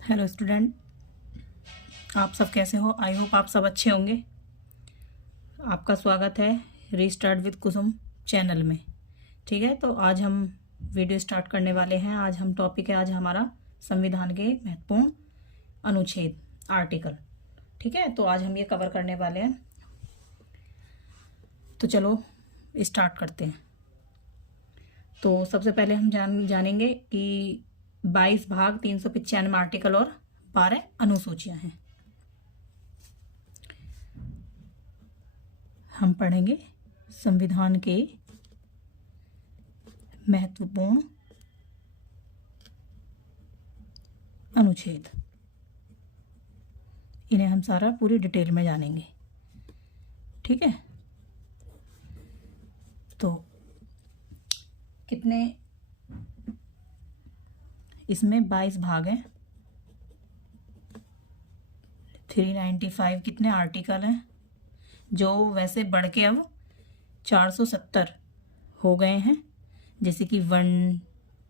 Hello student, आप सब कैसे हो? आई होप आप सब अच्छे होंगे। आपका स्वागत है रीस्टार्ट विद कुसुम चैनल में। ठीक है, तो आज हम वीडियो स्टार्ट करने वाले हैं। आज हम टॉपिक है आज हमारा संविधान के महत्वपूर्ण अनुच्छेद, आर्टिकल। ठीक है, तो आज हम ये कवर करने वाले हैं। तो चलो स्टार्ट करते हैं। तो सबसे पहले हम जानेंगे कि 22 भाग 395 आर्टिकल और 12 अनुसूचियां हैं। हम पढ़ेंगे संविधान के महत्वपूर्ण अनुच्छेद। इन्हें हम सारा पूरी डिटेल में जानेंगे। ठीक है, तो कितने इसमें 22 भाग हैं, 395 कितने आर्टिकल हैं, जो वैसे बढ़ के अब 470 हो गए हैं, जैसे कि 1,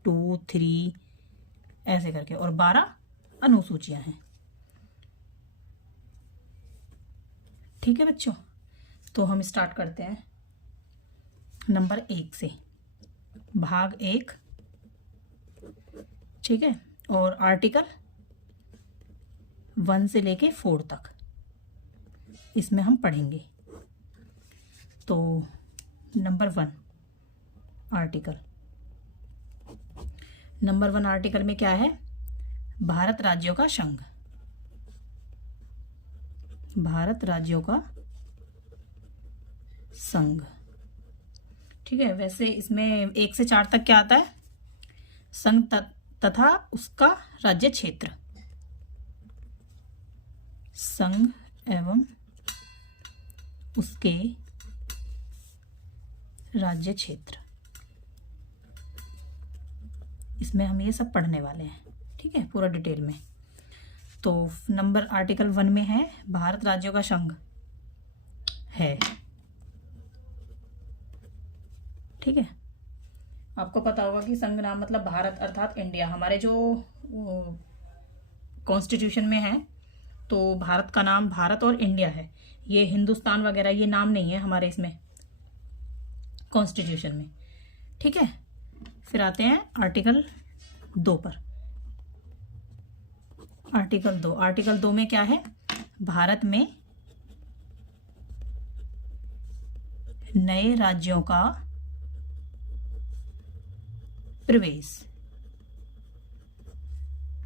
2, 3 ऐसे करके, और 12 अनुसूचियां हैं। ठीक है बच्चों, तो हम स्टार्ट करते हैं नंबर 1 से, भाग 1। ठीक है, और आर्टिकल 1 से लेके 4 तक इसमें हम पढ़ेंगे। तो नंबर 1 आर्टिकल, नंबर 1 आर्टिकल में क्या है? भारत राज्यों का संघ। भारत राज्यों का संघ। ठीक है, वैसे इसमें 1 से 4 तक क्या आता है? संघ तथा उसका राज्य क्षेत्र। संघ एवं उसके राज्य क्षेत्र, इसमें हम ये सब पढ़ने वाले हैं। ठीक है, पूरा डिटेल में। तो नंबर आर्टिकल 1 में है भारत राज्यों का संघ है। ठीक है, आपको पता होगा कि संघ नाम मतलब भारत अर्थात इंडिया। हमारे जो कॉन्स्टिट्यूशन में है तो भारत का नाम भारत और इंडिया है। ये हिंदुस्तान वगैरह ये नाम नहीं है हमारे इसमें कॉन्स्टिट्यूशन में। ठीक है, फिर आते हैं आर्टिकल 2 पर। आर्टिकल 2 में क्या है? भारत में नए राज्यों का प्रवेश।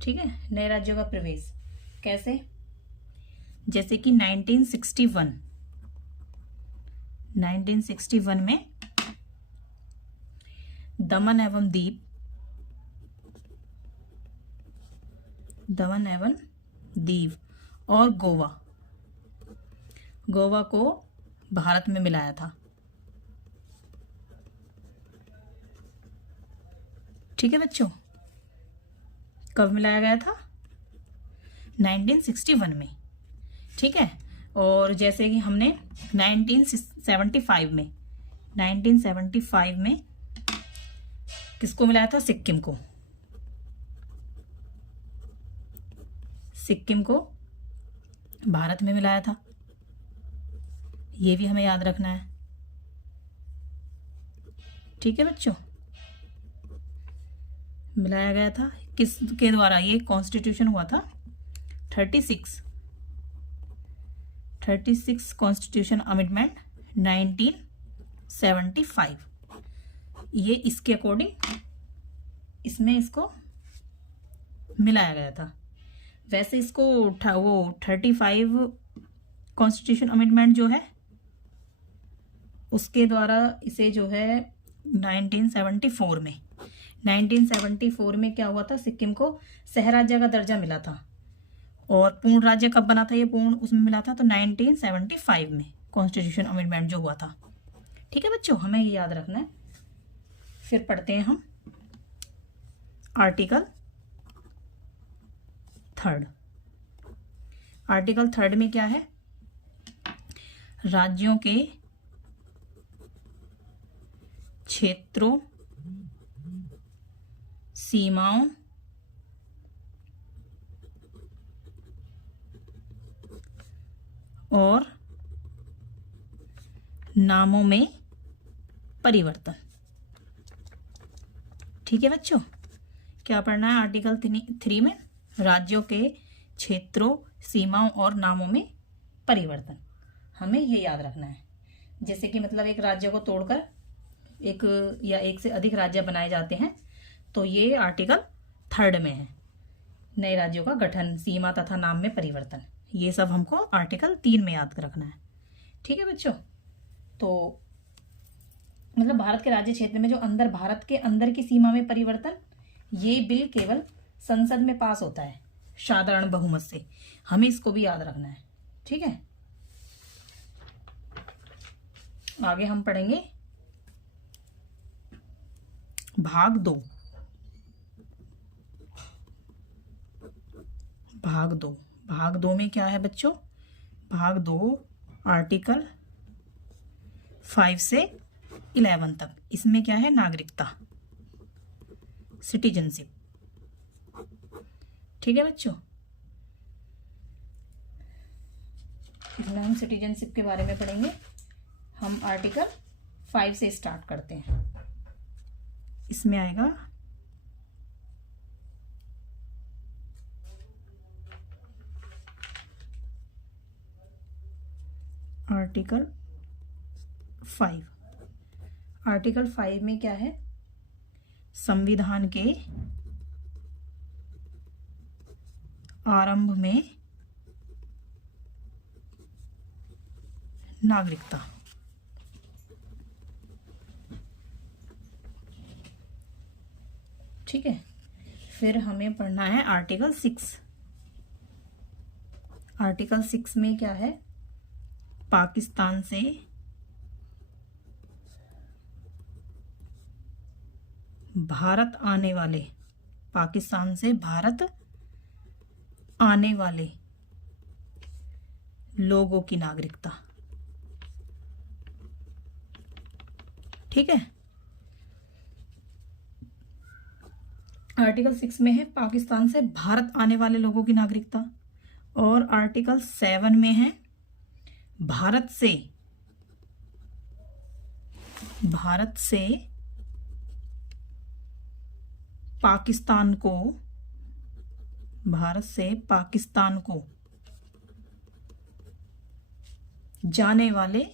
ठीक है, नए राज्यों का प्रवेश कैसे? जैसे कि 1961 में दमन एवं दीव और गोवा को भारत में मिलाया था। ठीक है बच्चों, कब मिलाया गया था? 1961 में। ठीक है, और जैसे कि हमने 1975 में किसको मिलाया था? सिक्किम को भारत में मिलाया था। ये भी हमें याद रखना है। ठीक है बच्चों, मिलाया गया था किसके द्वारा? ये कॉन्स्टिट्यूशन हुआ था 36 कॉन्स्टिट्यूशन अमेंडमेंट 1975। ये इसके अकॉर्डिंग इसमें इसको मिलाया गया था। वैसे इसको वो 35 कॉन्स्टिट्यूशन अमेंडमेंट जो है उसके द्वारा इसे जो है 1974 में क्या हुआ था? सिक्किम को सहराज्य का दर्जा मिला था। और पूर्ण राज्य कब बना था? ये पूर्ण उसमें मिला था तो 1975 में कॉन्स्टिट्यूशन अमेंडमेंट जो हुआ था। ठीक है बच्चों, हमें ये याद रखना है। फिर पढ़ते हैं हम आर्टिकल 3। आर्टिकल 3 में क्या है? राज्यों के क्षेत्रों, सीमाओं और नामों में परिवर्तन। ठीक है बच्चों, क्या पढ़ना है आर्टिकल 3 में? राज्यों के क्षेत्रों, सीमाओं और नामों में परिवर्तन। हमें ये याद रखना है। जैसे कि मतलब एक राज्य को तोड़कर एक या एक से अधिक राज्य बनाए जाते हैं, तो ये आर्टिकल 3 में है। नए राज्यों का गठन, सीमा तथा नाम में परिवर्तन, ये सब हमको आर्टिकल 3 में याद रखना है। ठीक है बच्चों, तो मतलब भारत के राज्य क्षेत्र में जो अंदर, भारत के अंदर की सीमा में परिवर्तन, ये बिल केवल संसद में पास होता है साधारण बहुमत से। हमें इसको भी याद रखना है। ठीक है, आगे हम पढ़ेंगे भाग 2। भाग 2 में क्या है बच्चों? भाग 2 आर्टिकल 5 से 11 तक। इसमें क्या है? नागरिकता, सिटीजनशिप। ठीक है बच्चों, इसमें हम सिटीजनशिप के बारे में पढ़ेंगे। हम आर्टिकल 5 से स्टार्ट करते हैं। इसमें आएगा आर्टिकल 5। आर्टिकल 5 में क्या है? संविधान के आरंभ में नागरिकता। ठीक है, फिर हमें पढ़ना है आर्टिकल 6। आर्टिकल 6 में क्या है? पाकिस्तान से भारत आने वाले, पाकिस्तान से भारत आने वाले लोगों की नागरिकता। ठीक है, आर्टिकल 6 में है पाकिस्तान से भारत आने वाले लोगों की नागरिकता, और आर्टिकल 7 में है भारत से पाकिस्तान को जाने वाले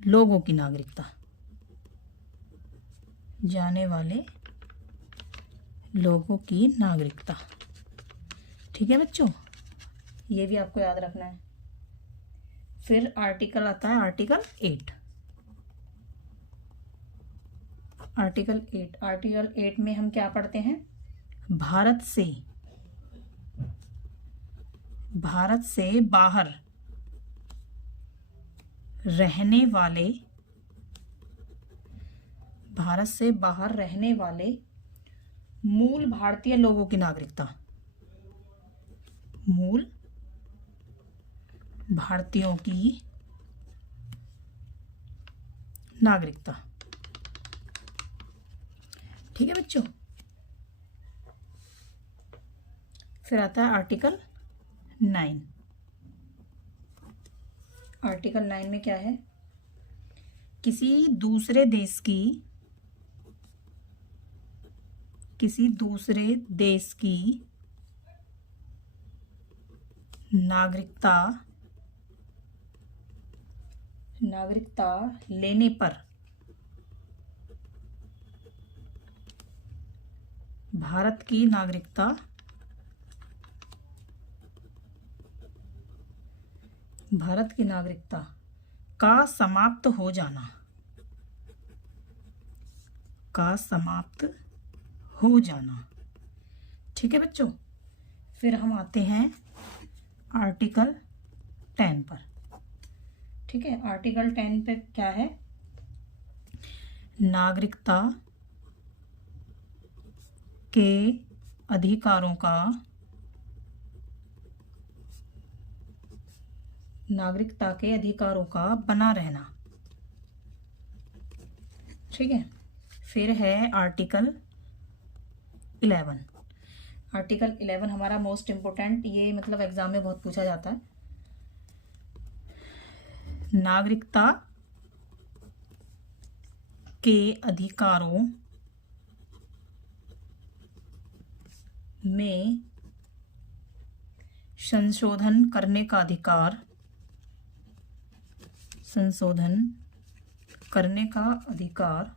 लोगों की नागरिकता। जाने वाले लोगों की नागरिकता। ठीक है बच्चों, ये भी आपको याद रखना है। फिर आर्टिकल आता है आर्टिकल 8। आर्टिकल 8 में हम क्या पढ़ते हैं? भारत से बाहर रहने वाले मूल भारतीय लोगों की नागरिकता। मूल भारतीयों की नागरिकता। ठीक है बच्चों, फिर आता है आर्टिकल 9। आर्टिकल 9 में क्या है? किसी दूसरे देश की नागरिकता लेने पर भारत की नागरिकता का समाप्त हो जाना। ठीक है बच्चों, फिर हम आते हैं आर्टिकल 10 पर। ठीक है, आर्टिकल 10 पे क्या है? नागरिकता के अधिकारों का बना रहना। ठीक है, फिर है आर्टिकल 11। आर्टिकल 11 हमारा मोस्ट इम्पोर्टेंट, ये मतलब एग्जाम में बहुत पूछा जाता है। नागरिकता के अधिकारों में संशोधन करने का अधिकार, संशोधन करने का अधिकार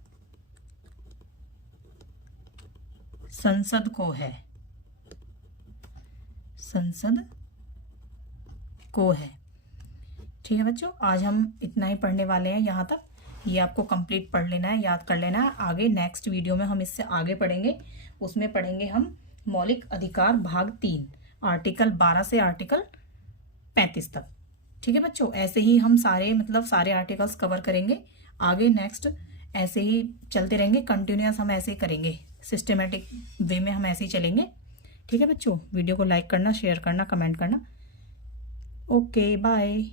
संसद को है, संसद को है। ठीक है बच्चों, आज हम इतना ही पढ़ने वाले हैं यहाँ तक। ये आपको कंप्लीट पढ़ लेना है, याद कर लेना है। आगे नेक्स्ट वीडियो में हम इससे आगे पढ़ेंगे। उसमें पढ़ेंगे हम मौलिक अधिकार भाग 3, आर्टिकल 12 से आर्टिकल 35 तक। ठीक है बच्चों, ऐसे ही हम सारे आर्टिकल्स कवर करेंगे आगे। नेक्स्ट ऐसे ही चलते रहेंगे, कंटिन्यूअस हम ऐसे ही करेंगे, सिस्टमेटिक वे में हम ऐसे ही चलेंगे। ठीक है बच्चों, वीडियो को लाइक करना, शेयर करना, कमेंट करना। Okay bye.